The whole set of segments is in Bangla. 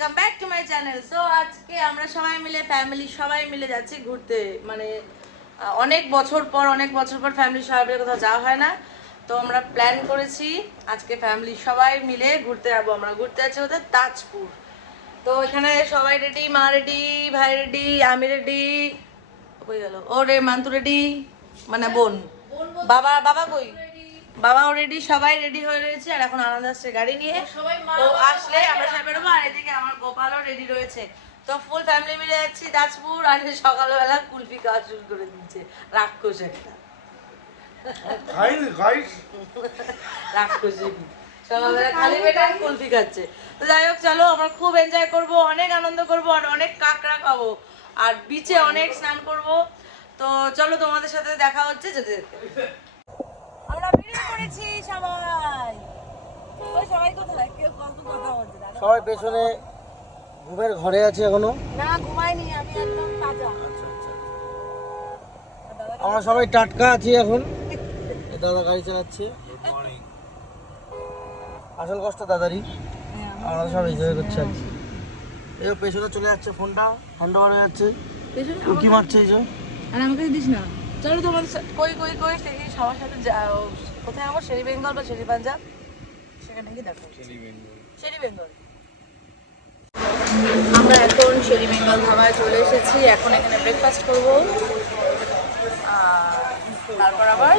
Welcome back to my channel. So আজকে আমরা সবাই মিলে ফ্যামিলি সবাই মিলে যাচ্ছি ঘুরতে। মানে অনেক বছর পর ফ্যামিলি সবাই মিলে কোথাও যাওয়া হয় না, তো আমরা প্ল্যান করেছি আজকে ফ্যামিলি সবাই মিলে ঘুরতে যাবো। আমরা ঘুরতে যাচ্ছি ওদের তাজপুর। তো এখানে সবাই রেডি, মা রেডি, ভাই রেডি, আমি রেডি, হয়ে গেল ওরে মান্তু রেডি, মানে বোন, বাবা বাবা কই, বাবাও রেডি, সবাই রেডি হয়ে রয়েছে। আর এখন আনন্দ আসছে গাড়ি নিয়ে, ও আসলে আমরা সবাই বেরোবো। আর এদিকে আমার গোপালও রেডি রয়েছে। তো ফুল ফ্যামিলি মিলে যাচ্ছি তাজপুর। আর সকালবেলা কুলফি খাওয়া শুরু করে দিচ্ছে রাক্ষস একটা, রাক্ষস সকালবেলা খালি পেটে কুলফি খাচ্ছে। তো যাই হোক, চলো আমরা খুব এনজয় করবো, অনেক আনন্দ করবো, আর অনেক কাঁকড়া খাবো, আর বিচে অনেক স্নান করবো। তো চলো, তোমাদের সাথে দেখা হচ্ছে যেতে যেতে। আমরা বেরিয়ে পড়েছি সবাই। ওই সবাই কোথায়? কেউ কত কথা বলছে না, সবাই পেছনে ঘুমের ঘরে আছে এখনো। না ঘুমাইনি, আমি একদম তাজা। আমরা সবাই টাটকা আছি এখন। দাদা গাড়ি চালাচ্ছে, আসল কষ্ট দাদারই। আমরা সব এনজয় করছি আর কি। এই পেছনে চলে যাচ্ছে ফোনটা, হ্যান্ড ওভার হয়ে যাচ্ছে, উকি মারছে এই যে। আর আমাকে দিস না। চলো তোমাদের কই কই কই সেই সবার সাথে কোথায় আমার শেরি বেঙ্গল বা শেরি পাঞ্জাব, সেখানে কি দেখো শেরি বেঙ্গল। আমরা এখন শেরি বেঙ্গল ধাবায় চলে এসেছি। এখন এখানে ব্রেকফাস্ট করবো, তারপর আবার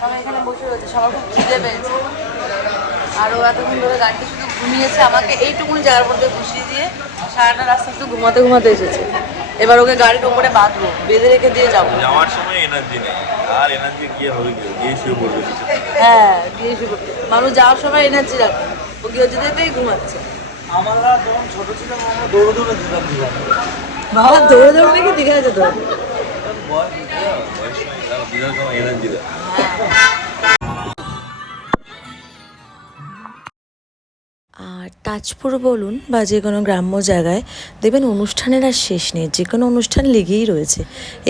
সবাই এখানে বসে রয়েছে। সবার খুব খিদে পেয়েছে, আর ও এতক্ষণ ধরে গাড়িতে শুধু ঘুমিয়েছে। আমাকে এইটুকুনি জায়গার মধ্যে বসিয়ে দিয়ে সারাটা রাস্তা শুধু ঘুমাতে ঘুমাতে এসেছে। এবার ওকে গাড়ির ওপরে বাঁধবো, বেঁধে রেখে দিয়ে যাবো। যাওয়ার সময় এনার্জি নেই, আর এনার্জি গিয়ে হবে কি, গিয়ে শুয়ে পড়বে। হ্যাঁ, গিয়ে শুয়ে পড়বে। মানুষ যাওয়ার সময় এনার্জি রাখে, ও গিয়ে যেতেই ঘুমাচ্ছে। আমরা যখন ছোট ছিলাম আমরা দৌড়ে দৌড়ে যেতাম দীঘা। বাবা দৌড়ে দৌড়ে নাকি দীঘা যেত? এনার্জি দেয়। আর তাজপুর বলুন বা যে কোনো গ্রাম্য জায়গায় দেখবেন অনুষ্ঠানের আর শেষ নেই, যে কোনো অনুষ্ঠান লেগেই রয়েছে।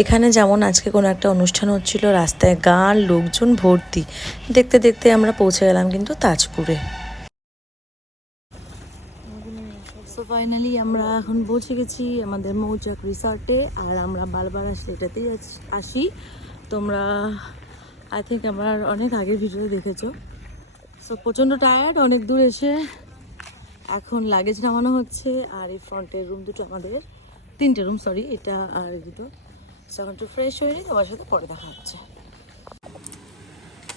এখানে যেমন আজকে কোনো একটা অনুষ্ঠান হচ্ছিল, রাস্তায় গান লোকজন ভর্তি। দেখতে দেখতে আমরা পৌঁছে গেলাম কিন্তু তাজপুরে। সো ফাইনালি আমরা এখন পৌঁছে গেছি আমাদের মৌচাক রিসর্টে। আর আমরা বারবার আসলে এটাতেই আসি। তোমরা আই থিঙ্ক আমার অনেক আগের ভিডিও দেখেছো। সো প্রচণ্ড টায়ার্ড, অনেক দূর এসে এখন লাগেজ নামানো হচ্ছে। আর এই ফ্রন্টের রুম দুটো আমাদের, তিনটে রুম সরি, এটা আর দুটো। এখন একটু ফ্রেশ হয়ে নিই, তোমার সাথে পরে দেখা হচ্ছে।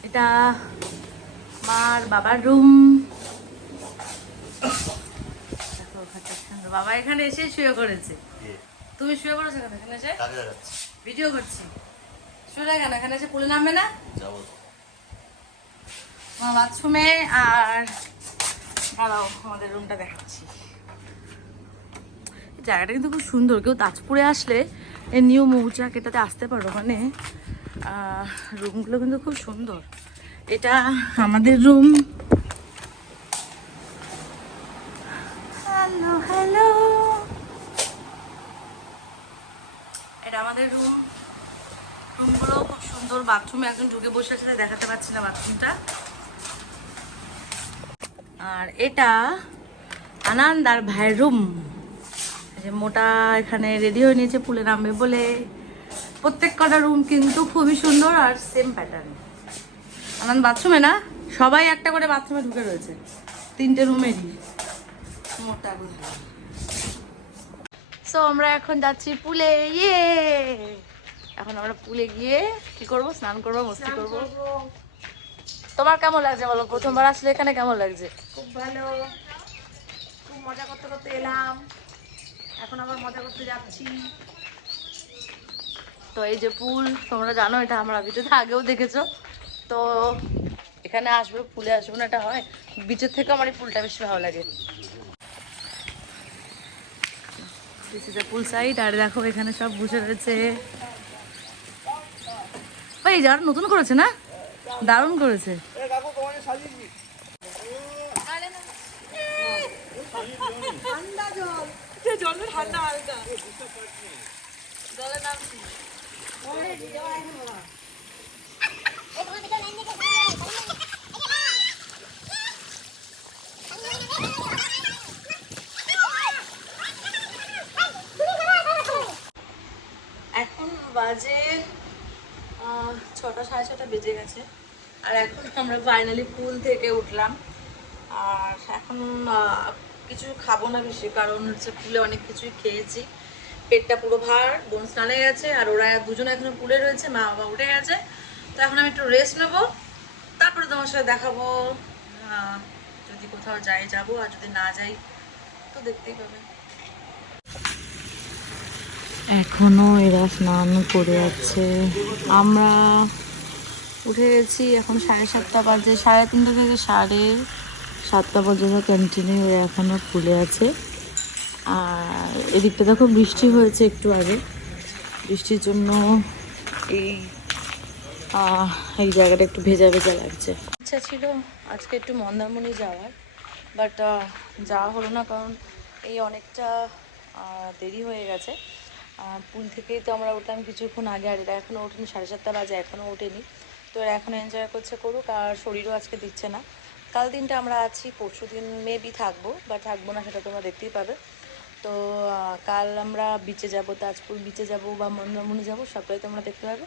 এটা মার বাবার রুম। বাবা এখানে এসে শুয়ে করেছে। তুমি শুয়ে পড়েছো কেন এখানে এসে? ভিডিও করছি। শুয়ে কেন এখানে এসে পুলে নামবে না? মা বাথরুমে। আর দাঁড়াও, আমাদের রুমটা দেখাচ্ছি। জায়গাটা কিন্তু খুব সুন্দর। কেউ তাজপুরে আসলে এই নিউ মৌচাক এটাতে আসতে পারো। মানে রুমগুলো কিন্তু খুব সুন্দর। এটা আমাদের রুম। হ্যালো হ্যালো, এটা আমাদের রুম। রুমগুলো খুব সুন্দর। বাথরুমে একজন ঢুকে বসে আছে, দেখাতে পাচ্ছি না বাথরুমটা। আর এটা আনন্দ আর ভাইয়ের রুম। যে মোটা এখানে রেডি হয়ে নিয়েছে পুলে নামবে বলে। প্রত্যেক কটা রুম কিন্তু খুবই সুন্দর আর সেম প্যাটার্ন। আনন্দ বাথরুমে না, সবাই একটা করে বাথরুমে ঢুকে রয়েছে, তিনটে রুমেরই মোটা। সো আমরা এখন যাচ্ছি পুলে। ইয়ে, এখন আমরা পুলে গিয়ে কি করব? স্নান করবো, মস্তি করবো। তোমার কেমন লাগছে বলো? প্রথমবার আসলে এখানে কেমন লাগছে? খুব ভালো, খুব মজা করতে করতে এলাম, এখন আবার মজা করতে যাচ্ছি। তো এই যে পুল, তোমরা জানো এটা আমরা ভিডিওতে আগেও দেখেছো। তো এখানে আসবে, পুলে আসবো না এটা হয়? বিচের থেকে আমার এই পুলটা বেশি ভালো লাগে। This is a pool side. আর দেখো এখানে সব বসে রয়েছে। এই যার নতুন করেছে না, দারুণ করেছে। ঠান্ডা জল, জলের ঠান্ডা হালকা জলে নামছি। 7টা বেজে গেছে আর এখন আমরা ফাইনালি পুল থেকে উঠলাম। আর এখন কিছু খাবো না বেশি, কারণ হচ্ছে পুলে অনেক কিছুই খেয়েছি, পেটটা পুরো ভার। বোন স্নানে গেছে আর ওরা দুজনে এখনো পুলে রয়েছে, মা বাবা উঠে গেছে। তো এখন আমি একটু রেস্ট নেবো, তারপরে তোমার সাথে দেখাবো। যদি কোথাও যাই যাবো, আর যদি না যাই তো দেখতেই পাবে। এখনো এরা স্নান করে যাচ্ছে, আমরা উঠে গেছি। এখন 7:30 বাজে, 3:30 থেকে 7:30 পর্যন্ত কন্টিনিউ এখনো খুলে আছে। আর এদিকটা দেখো বৃষ্টি হয়েছে একটু আগে, বৃষ্টির জন্য এই জায়গাটা একটু ভেজা ভেজা লাগছে। ইচ্ছা ছিল আজকে একটু মন্দারমণি যাওয়ার, বাট যাওয়া হলো না, কারণ এই অনেকটা দেরি হয়ে গেছে। পুল থেকেই তো আমরা উঠলাম কিছুক্ষণ আগে, আর এরা এখনও ওঠেনি, 7:30 বাজে এখনও ওঠেনি। তো এরা এখন এনজয় করছে, করুক। আর শরীরও আজকে দিচ্ছে না। কাল দিনটা আমরা আছি, পরশু দিন মেবি থাকবো বা থাকবো না, সেটা তোমরা দেখতেই পাবে। তো কাল আমরা বিচে যাবো, তাজপুর বিচে যাব বা মন্দারমণি যাবো, সবটাই তোমরা দেখতে পাবে।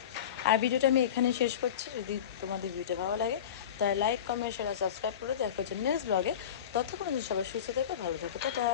আর ভিডিওটা আমি এখানে শেষ করছি। যদি তোমাদের ভিডিওটা ভালো লাগে তাহলে লাইক, কমেন্ট, শেয়ার, সাবস্ক্রাইব করে দেখা হচ্ছে নেক্সট ব্লগে। ততক্ষণ সবাই সুস্থ থেকো, ভালো থেকো, টাটা।